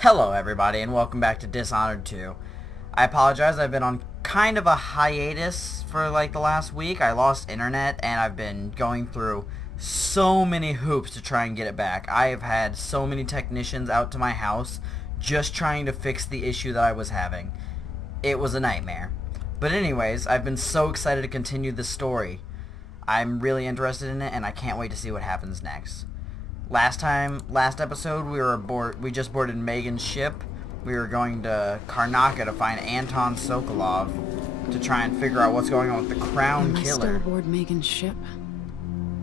Hello everybody and welcome back to Dishonored 2. I apologize, I've been on kind of a hiatus for like the last week. I lost internet and I've been going through so many hoops to try and get it back. I have had so many technicians out to my house just trying to fix the issue that I was having. It was a nightmare. But anyways, I've been so excited to continue this story. I'm really interested in it and I can't wait to see what happens next. Last episode, we just boarded Megan's ship. We were going to Karnaka to find Anton Sokolov to try and figure out what's going on with the Crown Killer. Am I still aboard Megan's ship?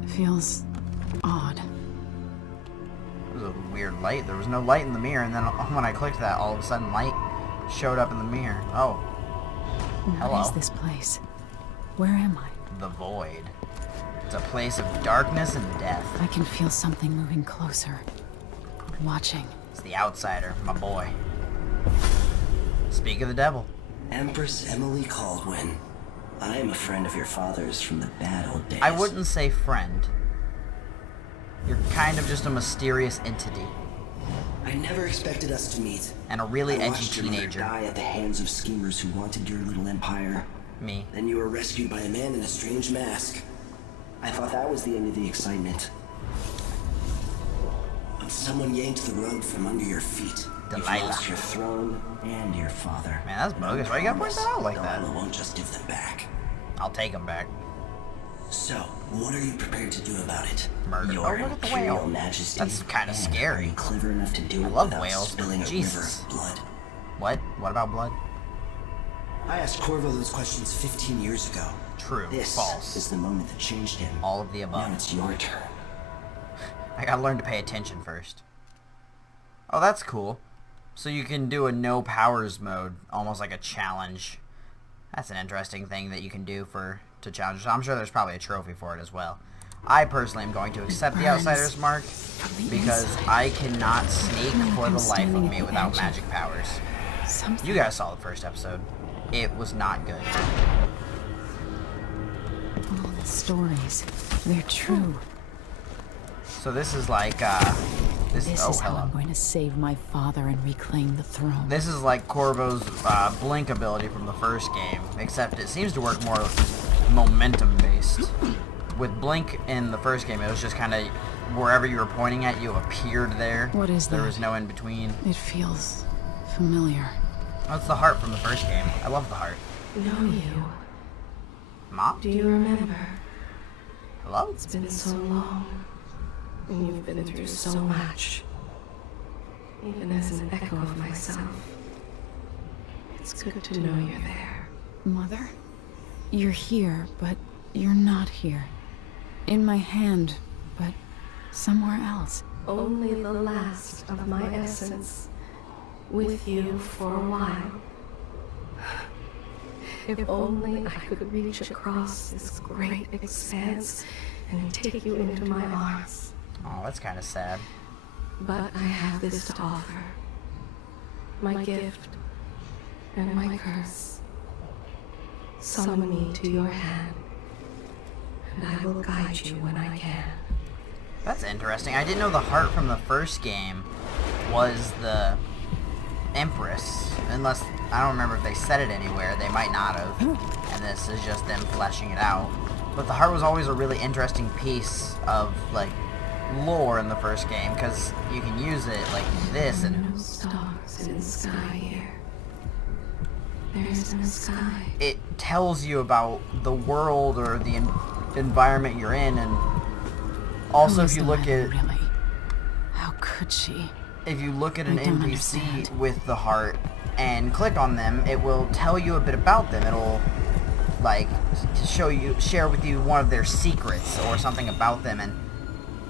It feels odd. It was a weird light. There was no light in the mirror, and then when I clicked that, all of a sudden light showed up in the mirror. Oh. Hello. What is this place? Where am I? The Void. It's a place of darkness and death. I can feel something moving closer. Watching. It's the Outsider, my boy. Speak of the devil. Empress Emily Caldwin. I am a friend of your father's from the bad old days. I wouldn't say friend. You're kind of just a mysterious entity. I never expected us to meet. And a really I edgy watched your mother teenager. die at the hands of schemers who wanted your little empire. Me. Then you were rescued by a man in a strange mask. I thought that was the end of the excitement. But someone yanked the rug from under your feet. You've Delilah. lost your throne and your father. Man, that's bogus. Why you gotta point that out like that? Delilah won't just give them back. I'll take him back. So, what are you prepared to do about it? Murder. Your Oh, look at the Imperial whale. Majesty. That's kinda And scary. Are you clever enough to do I it love without whales, spilling a Jesus. river of blood? What? What about blood? I asked Corvo those questions 15 years ago. True. This False. is the moment that changed him. All of the above. Now it's your turn. I gotta learn to pay attention first. Oh, that's cool. So you can do a no powers mode, almost like a challenge. That's an interesting thing that you can do to challenge. I'm sure there's probably a trophy for it as well. I personally am going to accept the Outsider's mark because I cannot sneak for the life of me without magic powers. Something. You guys saw the first episode. It was not good. All the stories. They're true. So this is like, This oh, is how hello. I'm going to save my father and reclaim the throne. This is like Corvo's blink ability from the first game, except it seems to work more momentum based. With blink in the first game, it was just kind of wherever you were pointing at, you appeared there. What is There that? was no in between. It feels familiar. That's the heart from the first game. I love the heart. Know you. Mom? Do you remember? Hello? It's been so long, and you've been through so much. Even as an echo of myself, it's good to know you're there. Mother? You're here, but you're not here. In my hand, but somewhere else. Only the last of my essence, with you for a while. If only I could reach across this great expanse and take you into my arms. Oh, that's kind of sad. But I have this to offer. My gift and my curse. Summon me to your hand, and I will guide you when I can. That's interesting. I didn't know the heart from the first game was the Empress. Unless, I don't remember if they said it anywhere. They might not have. And this is just them fleshing it out. But the heart was always a really interesting piece of, like, lore in the first game. Because you can use it like this and No stars in the sky here. There is no sky. it tells you about the world or the environment you're in. And also Who if is you look Delilah, at... really? How could she? If you look at an I don't NPC understand. with the heart and click on them, it will tell you a bit about them. It'll, like, share with you one of their secrets or something about them. And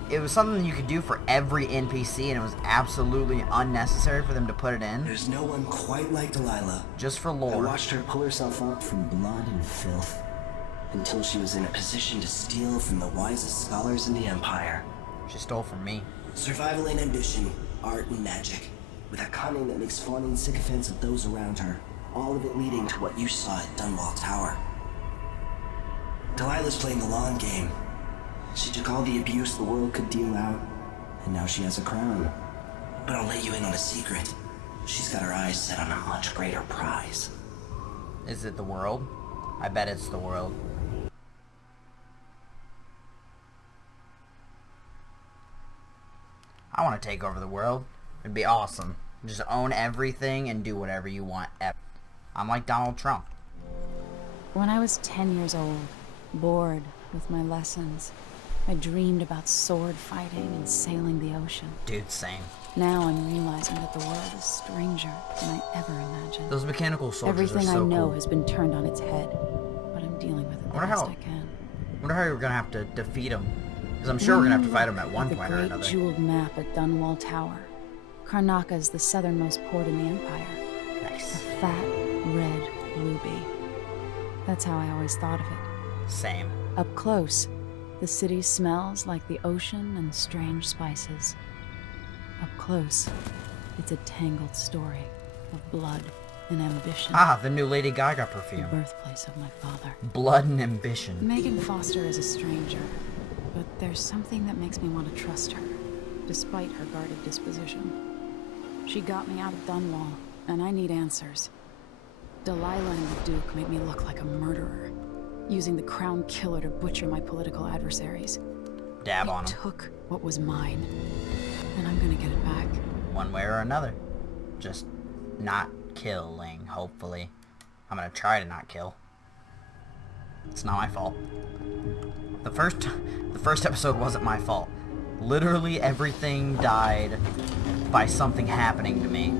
it was something you could do for every NPC, and it was absolutely unnecessary for them to put it in. There's no one quite like Delilah. Just for I lore. watched her pull herself up from blood and filth until she was in a position to steal from the wisest scholars in the Empire. She stole from me. Survival and ambition, art and magic, with a cunning that makes fawning sycophants of those around her, all of it leading to what you saw at Dunwall Tower. Delilah's playing the long game. She took all the abuse the world could deal out, and now she has a crown. But I'll let you in on a secret. She's got her eyes set on a much greater prize. Is it the world? I bet it's the world. I want to take over the world. It'd be awesome. Just own everything and do whatever you want. I'm like Donald Trump. When I was 10 years old, bored with my lessons, I dreamed about sword fighting and sailing the ocean. Dude, same. Now I'm realizing that the world is stranger than I ever imagined. Those mechanical soldiers Everything are so I know cool. has been turned on its head, but I'm dealing with it the best I can. I wonder how you're gonna have to defeat them. Because I'm sure we're gonna have to fight them at one point or The another. great jeweled map at Dunwall Tower. Karnaca is the southernmost port in the Empire. Nice. A fat, red ruby. That's how I always thought of it. Same. Up close, the city smells like the ocean and strange spices. Up close, it's a tangled story of blood and ambition. Ah, the new Lady Gaga The perfume. birthplace of my father. Blood and ambition. Megan Foster is a stranger, but there's something that makes me want to trust her, despite her guarded disposition. She got me out of Dunwall, and I need answers. Delilah and the Duke made me look like a murderer, using the Crown Killer to butcher my political adversaries. Dab They on them. took what was mine, and I'm gonna get it back. One way or another. Just not killing, hopefully. I'm gonna try to not kill. It's not my fault. The first episode wasn't my fault. Literally everything died by something happening to me.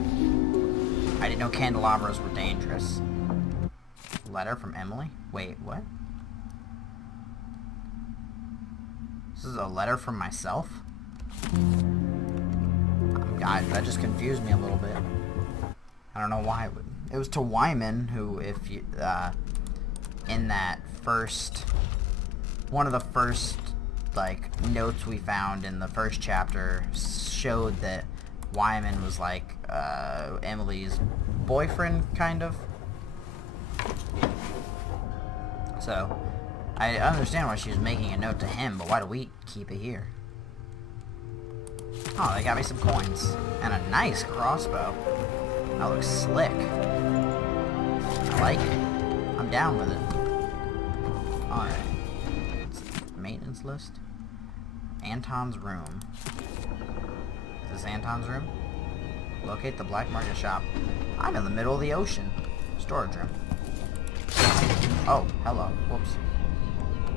I didn't know candelabras were dangerous. Letter from Emily? Wait, what? This is a letter from myself? God, that just confused me a little bit. I don't know why it would. It was to Wyman, who, if you, in that first, one of the first, like, notes we found in the first chapter showed that Wyman was, like, Emily's boyfriend, kind of. So, I understand why she was making a note to him, but why do we keep it here? Oh, they got me some coins. And a nice crossbow. That looks slick. I like it. I'm down with it. Alright. Maintenance list. Anton's room. Is this Anton's room? Locate the black market shop. I'm in the middle of the ocean. Storage room. Oh, hello. Whoops.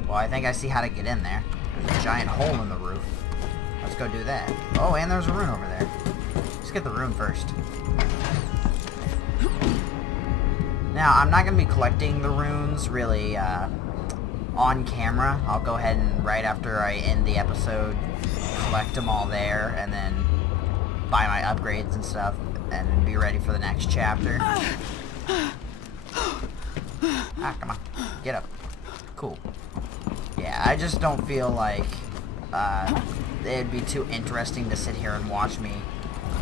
Well, I think I see how to get in there. There's a giant hole in the roof. Let's go do that. Oh, and there's a rune over there. Let's get the rune first. Now, I'm not going to be collecting the runes, really, on camera. I'll go ahead and, right after I end the episode, collect them all there, and then buy my upgrades and stuff, and be ready for the next chapter. Ah, come on. Get up. Cool. Yeah, I just don't feel like it'd be too interesting to sit here and watch me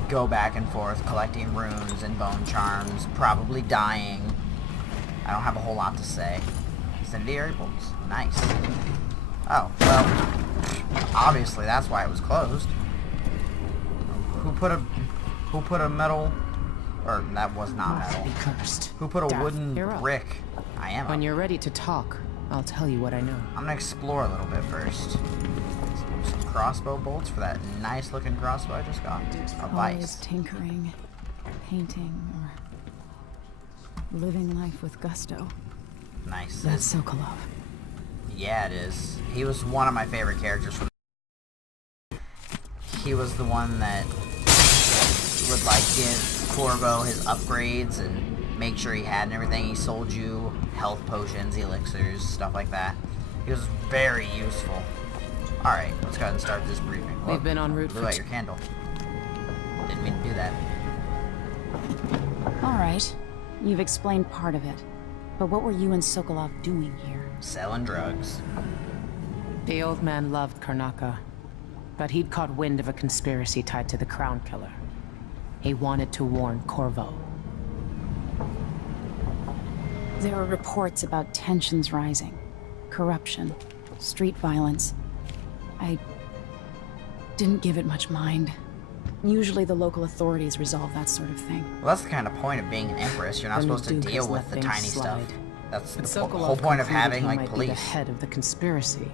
go back and forth collecting runes and bone charms, probably dying. I don't have a whole lot to say. Incendiary bolts. Nice. Oh, well, obviously that's why it was closed. Who put a metal, or that was not metal. Be cursed. Who put a Daff, wooden you're up. brick? I am When up. you're ready to talk, I'll tell you what I know. I'm gonna explore a little bit first. Some crossbow bolts for that nice looking crossbow I just got. A Always vice. tinkering, painting, or living life with gusto. Nice. That's Sokolov. Yeah, it is. He was one of my favorite characters from. He was the one that would like give Corvo his upgrades and make sure he had and everything. He sold you health potions, elixirs, stuff like that. He was very useful. Alright, let's go ahead and start this briefing. We've been en route Blew for out your candle. Didn't mean to do that. All right, you've explained part of it. But what were you and Sokolov doing here? Selling drugs. The old man loved Karnaca, but he'd caught wind of a conspiracy tied to the Crown Killer. He wanted to warn Corvo. There were reports about tensions rising, corruption, street violence. I didn't give it much mind. Usually the local authorities resolve that sort of thing. Well, that's the kind of point of being an empress. You're not And the supposed to Duke deal has with let the things tiny stuff. slide. That's But the Sokolov whole point of concluded having he like might be the police. head of the conspiracy.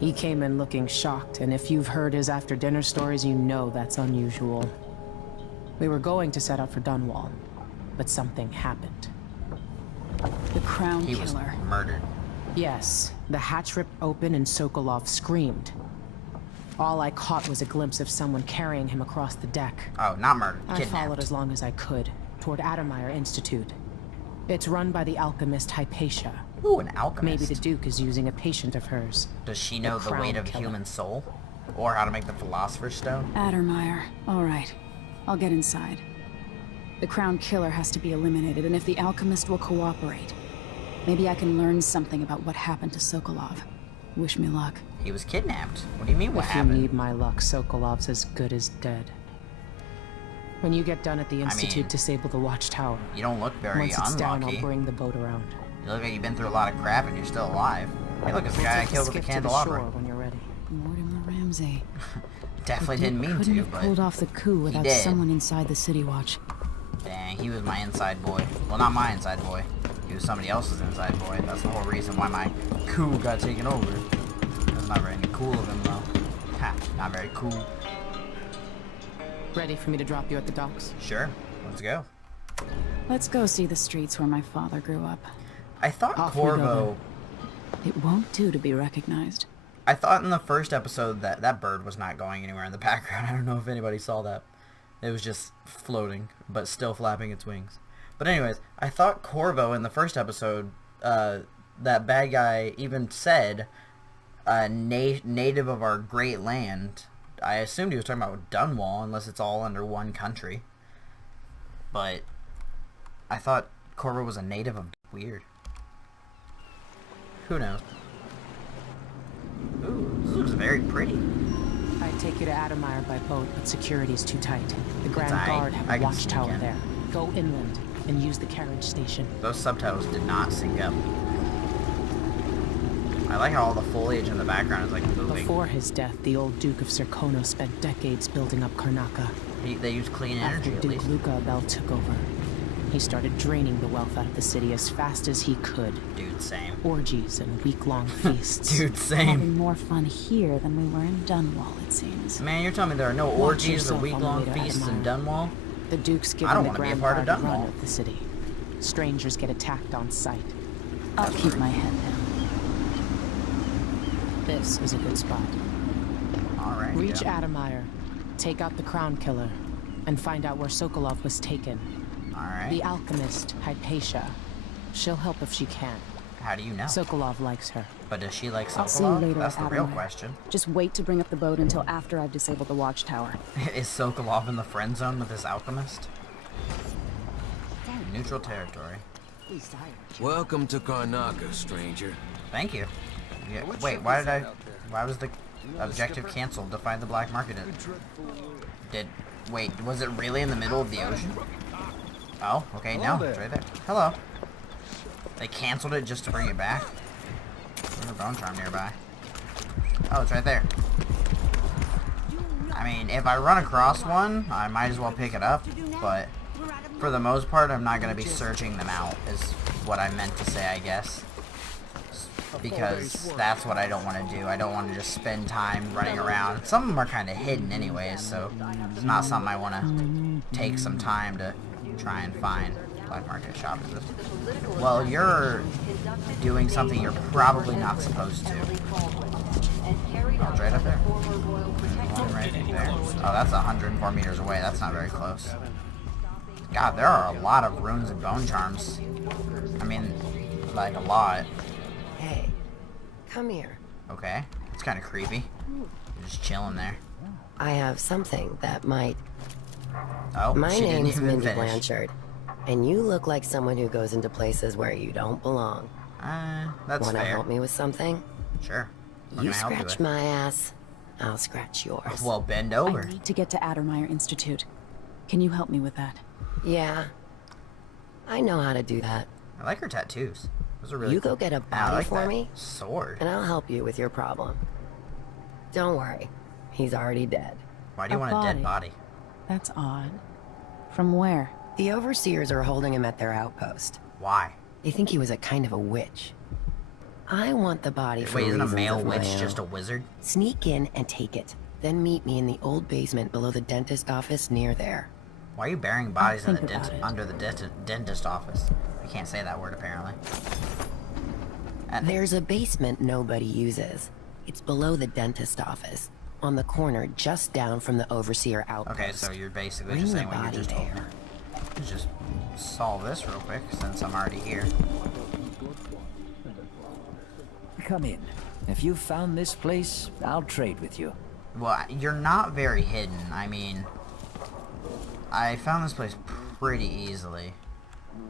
He came in looking shocked, and if you've heard his after-dinner stories, you know that's unusual. We were going to set out for Dunwall, but something happened. The Crown He was Killer. murdered. Yes, the hatch ripped open and Sokolov screamed. All I caught was a glimpse of someone carrying him across the deck. Oh, not murdered. I Kidnapped. followed as long as I could, toward Adamire Institute. It's run by the alchemist Hypatia. Ooh, an alchemist. Maybe the Duke is using a patient of hers. Does she know the Crown weight of a Killer. human soul? Or how to make the Philosopher's Stone? Addermeyer. All right. I'll get inside. The Crown Killer has to be eliminated, and if the alchemist will cooperate, maybe I can learn something about what happened to Sokolov. Wish me luck. He was kidnapped. What do you mean, what If you happened? need my luck, Sokolov's as good as dead. When you get done at the Institute, disable the watchtower. You don't look very Once it's down, unlucky. I'll bring the boat around. You look like you've been through a lot of crap and you're still alive. Hey, look, it's the We'll guy I take a killed with the skip to candelabra. shore when you're ready. Mortimer Ramsey. Definitely The didn't Duke mean couldn't to, have but pulled off the coup without did. someone inside the City Watch. dang, he was my inside boy. Well, not my inside boy. He was somebody else's inside boy. That's the whole reason why my coup got taken over. That's not very cool of him, though. Ha, not very cool. Ready for me to drop you at the docks? Sure, let's go. Let's go see the streets where my father grew up. I thought Off we go, Corvo... It won't do to be recognized. I thought in the first episode that that bird was not going anywhere in the background. I don't know if anybody saw that. It was just floating, but still flapping its wings. But anyways, I thought Corvo in the first episode, that bad guy even said, native of our great land. I assumed he was talking about Dunwall, unless it's all under one country. But I thought Corvo was a native of... Weird. Who knows? Ooh, this looks very pretty. I'd take you to Adamire by boat, but security's too tight. The Grand aight. Guard have I a can sneak watchtower in. there. Go inland and use the carriage station. Those subtitles did not sync up. I like how all the foliage in the background is like moving. Before his death, the old Duke of Serkono spent decades building up Karnaca. They use clean After energy at Duke least. Luca Abel took over, he started draining the wealth out of the city as fast as he could. Dude, same. Orgies and week-long feasts. Dude, same. Having more fun here than we were in Dunwall, it seems. Man, you're telling me there are no Watch orgies or yourself on the week-long way to feasts in Adamire. Dunwall? The Duke's I given don't the wanna be a Grand part of Guard Dunwall. run of the city. Strangers get attacked on sight. I'll keep my head down. This is a good spot. Alright, Reach yeah. Adamire, take out the Crown Killer, and find out where Sokolov was taken. Alright. The alchemist, Hypatia. She'll help if she can. How do you know? Sokolov likes her. But does she like I'll see you Sokolov? later That's at the real Adamire. question. Just wait to bring up the boat until after I've disabled the watchtower. Is Sokolov in the friend zone with this alchemist? Neutral territory. Welcome to Karnaca, stranger. Thank you. Yeah, wait, why was the objective canceled to find the black market wait, was it really in the middle of the ocean? Oh, okay, no, it's right there. Hello. They canceled it just to bring it back? There's a bone charm nearby. Oh, it's right there. I mean, if I run across one, I might as well pick it up, but for the most part, I'm not going to be searching them out, is what I meant to say, I guess. Because that's what I don't want to do. I don't want to just spend time running around. Some of them are kind of hidden anyways, so it's not something I want to take some time to try and find. Black market shop is this? Well, you're doing something you're probably not supposed to. Oh, it's right up there. One right there. Oh, that's 104 meters away. That's not very close. God, there are a lot of runes and bone charms. I mean, like a lot. Hey, come here. Okay, it's kind of creepy. You're just chilling there. I have something that might... Oh, My she didn't name's even Mindy finish. Blanchard, and you look like someone who goes into places where you don't belong. That's Wanna fair. help me with something? Sure. What You can I help you scratch with? my ass, I'll scratch yours. Well, bend over. I need to get to Addermeyer Institute. Can you help me with that? Yeah, I know how to do that. I like her tattoos. Those are really You cool. go get a And body I like for that me, sword. and I'll help you with your problem. Don't worry, he's already dead. Why do you want a dead body? That's odd. From where? The overseers are holding him at their outpost. Why? They think he was a kind of a witch. I want the body for Wait, isn't a reasons male of my witch own. just a wizard? Sneak in and take it. Then meet me in the old basement below the dentist office near there. Why are you burying bodies in the think about it. under the dentist office? I can't say that word apparently. And There's a basement nobody uses. It's below the dentist office, on the corner just down from the overseer outpost. okay, so you're basically Bring just the saying what you body just told me. there. Let's just solve this real quick since I'm already here. Come in. If you've found this place, I'll trade with you. Well, you're not very hidden. I mean, I found this place pretty easily.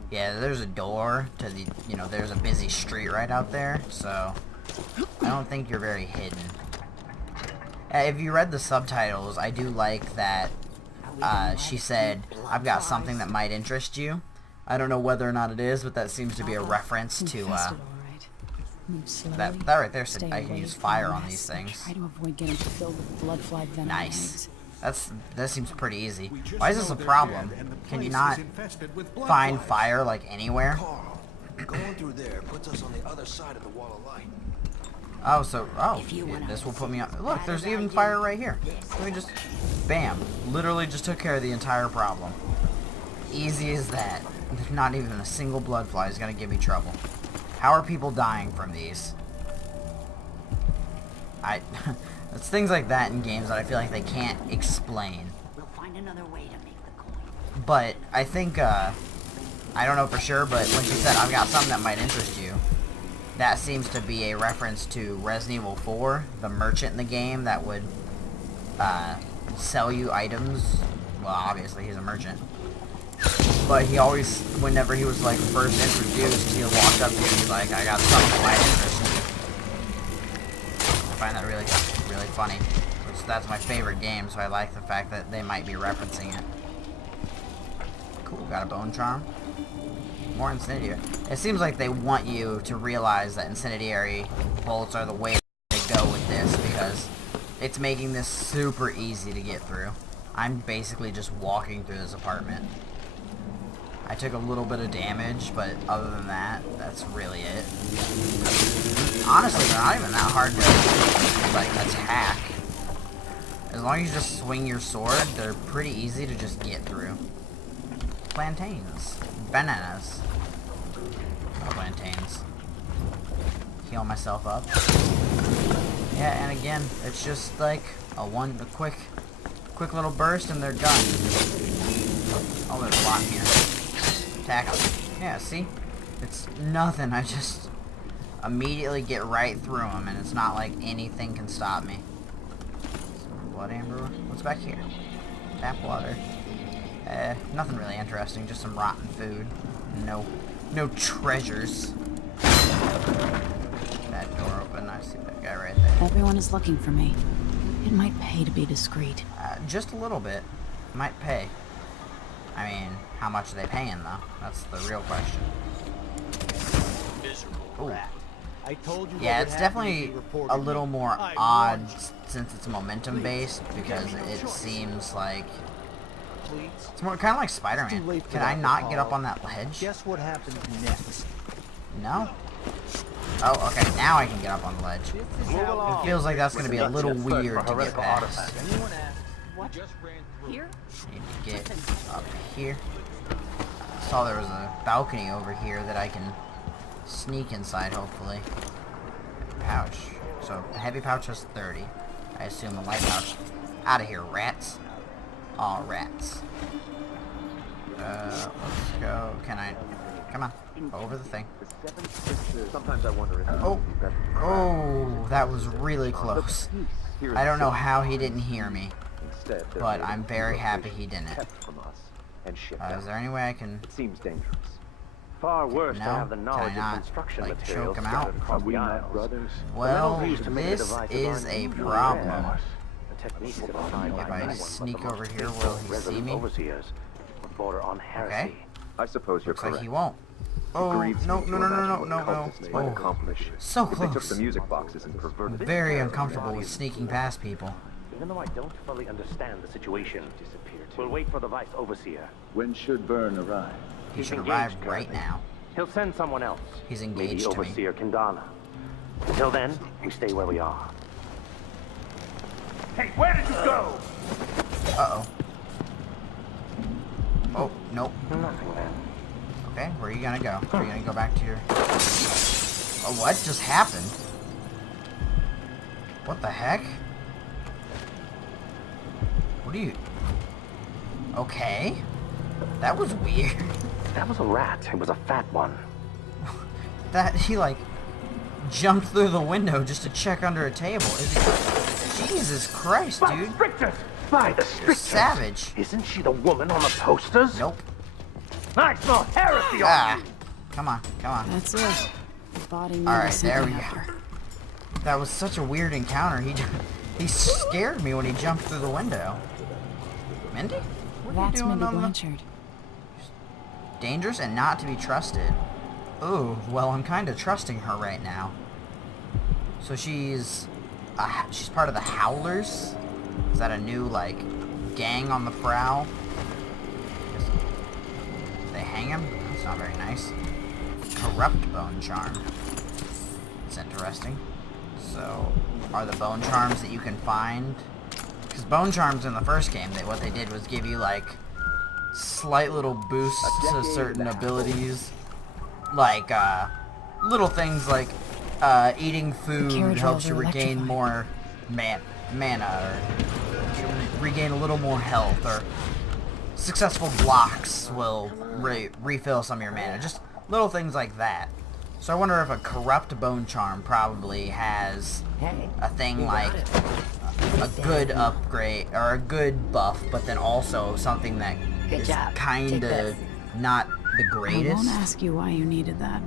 Yeah, there's a door to the, you know, there's a busy street right out there, so I don't think you're very hidden. If you read the subtitles, I do like that she said, I've got something that might interest you. I don't know whether or not it is, but that seems to be a reference to, that right there said I can use fire on these things. Try to avoid getting filled with blood fly venom. Nice. That seems pretty easy. Why is this a problem? Can you not find fire like anywhere? Carl, going through there puts us on the other side of the wall of light. Oh, so this will put me on. Look, there's even fire right here. Let me just, bam! Literally just took care of the entire problem. Easy as that. Not even a single blood fly is gonna give me trouble. How are people dying from these? It's things like that in games that I feel like they can't explain. We'll find another way to make the coin. But I think, I don't know for sure, but when she said, I've got something that might interest you, that seems to be a reference to Resident Evil 4, the merchant in the game that would, sell you items. Well, obviously he's a merchant. But he always, whenever he was, like, first introduced, he walked up to you and he's like, I got something that might interest you. I find that really, really funny. Which, that's my favorite game, so I like the fact that they might be referencing it. Cool, got a bone charm. More incendiary. It seems like they want you to realize that incendiary bolts are the way to go with this, because it's making this super easy to get through. I'm basically just walking through this apartment. I took a little bit of damage, but other than that, that's really it. Honestly, they're not even that hard to, like, attack. As long as you just swing your sword, they're pretty easy to just get through. Plantains. Bananas. Oh, plantains. Heal myself up. Yeah, and again, it's just like a quick little burst and they're done. Oh, there's a lot here. Attack them. Yeah, see? It's nothing. I just immediately get right through them, and it's not like anything can stop me. Some blood amber. What's back here? Tap water. Nothing really interesting. Just some rotten food. No treasures. That door open. I see that guy right there. Everyone is looking for me. It might pay to be discreet. Just a little bit. Might pay. I mean, how much are they paying, though? That's the real question. Ooh. Yeah, it's definitely a little more odd since it's momentum based, because it seems like it's more kind of like Spider-Man. Can I not get up on that ledge? Guess what happens next? No. Oh, okay. Now I can get up on the ledge. It feels like that's going to be a little weird to get past. What? Here? Need to get up here. I saw there was a balcony over here that I can sneak inside, hopefully. Pouch. So, a heavy pouch has 30. I assume a light pouch. Out of here, rats. Aw, rats. Let's go. Can I... Come on. Over the thing. Sometimes I wonder if Oh, that was really close. I don't know how he didn't hear me, but I'm very happy he didn't. Is there any way I can... It seems dangerous. Far worse to have the knowledge of construction materials choke him out? across the aisles. Well, this is a problem. If I sneak over here, will he see me? Okay. I suppose you're Looks like correct. he won't. Oh, no. Oh, so They took close. the music boxes and perverted I'm very uncomfortable with sneaking past people. Even though I don't fully understand the situation, we'll wait for the Vice Overseer. When should Byrne arrive? He should engaged arrive right currently. now. He'll send someone else. He's Maybe engaged to me. Overseer Kendana. Until then, we stay where we are. Hey, where did you go? Uh-oh. Oh, nope. Nothing, then. Okay, where are you gonna go? Are you gonna go back to your... Oh, what just happened? What the heck? What are you... Okay. That was weird. That was a rat. It was a fat one. That, he like, jumped through the window just to check under a table. Jesus Christ, dude. Strictures! By the You're strictures! savage. Isn't she the woman on the posters? Nope. I smell heresy Ah. on you! Come on, come on. That's it. The body needed Alright, there we something go. after. That was such a weird encounter. He scared me when he jumped through the window. Mindy? What are you That's doing Mindy on the... Blanchard. Dangerous and not to be trusted. Ooh, well, I'm kind of trusting her right now. So she's part of the Howlers? Is that a new, like, gang on the prowl? They hang him? That's not very nice. Corrupt bone charm. It's interesting. So, are the bone charms that you can find... Because bone charms in the first game, what they did was give you, like, slight little boosts to certain abilities. Like, little things like, eating food helps you regain more mana, or regain a little more health, or successful blocks will refill some of your mana. Just little things like that. So I wonder if a corrupt bone charm probably has a thing like a good upgrade, or a good buff, but then also something that is kinda not the greatest. I won't ask you why you needed that.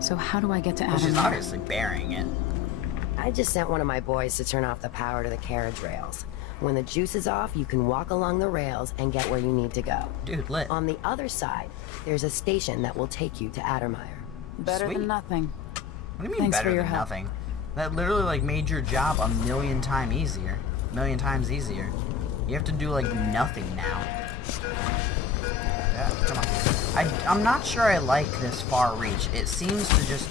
So how do I get to Adam? Well, she's obviously burying it. I just sent one of my boys to turn off the power to the carriage rails. When the juice is off, you can walk along the rails and get where you need to go. Dude, lit. On the other side, there's a station that will take you to Addermire. Better Sweet. than nothing. What do you mean Thanks better for your than help. nothing? That literally like made your job a million times easier. You have to do like nothing now. Yeah, come on. I'm not sure I like this far reach. It seems to just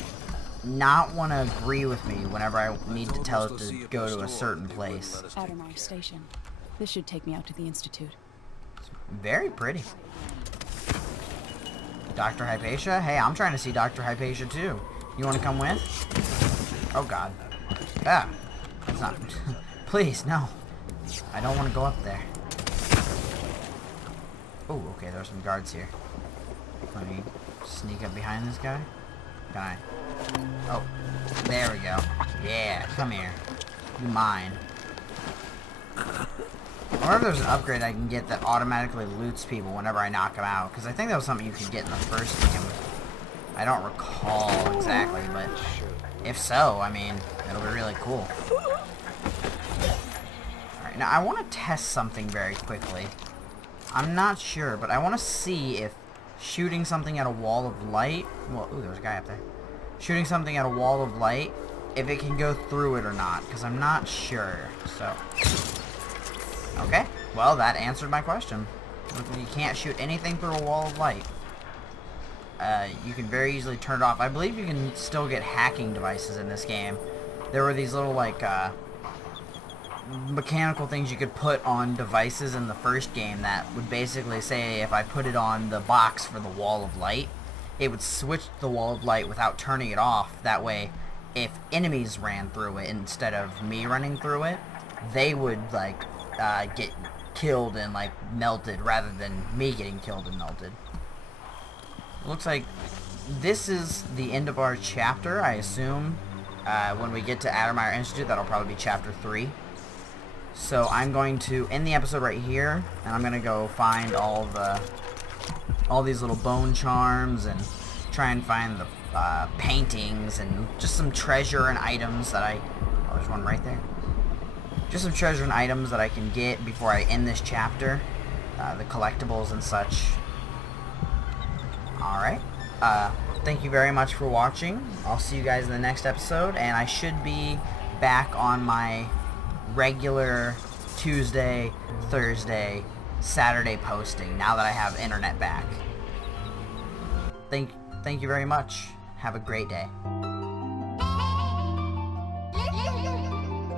not want to agree with me whenever I need to tell it to go to a certain place. Addermire Station. This should take me out to the Institute. Very pretty. Dr. Hypatia? Hey, I'm trying to see Dr. Hypatia too. You want to come with? Oh god. Ah. That's not... Please, no. I don't want to go up there. Oh, okay, there's some guards here. Let me sneak up behind this guy. Can I? Oh, there we go. Yeah, come here. You mine. I wonder if there's an upgrade I can get that automatically loots people whenever I knock them out. Because I think that was something you could get in the first game. I don't recall exactly, but if so, I mean, it'll be really cool. Alright, now I want to test something very quickly. I'm not sure, but I want to see if shooting something at a wall of light... Well, ooh, there's a guy up there. Shooting something at a wall of light, if it can go through it or not, because I'm not sure, so... Okay, well, that answered my question. You can't shoot anything through a wall of light. You can very easily turn it off. I believe you can still get hacking devices in this game. There were these little, like, mechanical things you could put on devices in the first game that would basically say if I put it on the box for the wall of light, it would switch the wall of light without turning it off. That way, if enemies ran through it instead of me running through it, they would, like, get killed and, like, melted rather than me getting killed and melted. Looks like this is the end of our chapter, I assume. When we get to Addermire Institute, that'll probably be chapter 3. So I'm going to end the episode right here, and I'm going to go find all these little bone charms and try and find the paintings and just some treasure and items that oh, there's one right there. Just some treasure and items that I can get before I end this chapter. The collectibles and such. Alright. Thank you very much for watching. I'll see you guys in the next episode, and I should be back on my regular Tuesday, Thursday, Saturday posting now that I have internet back. Thank you very much. Have a great day.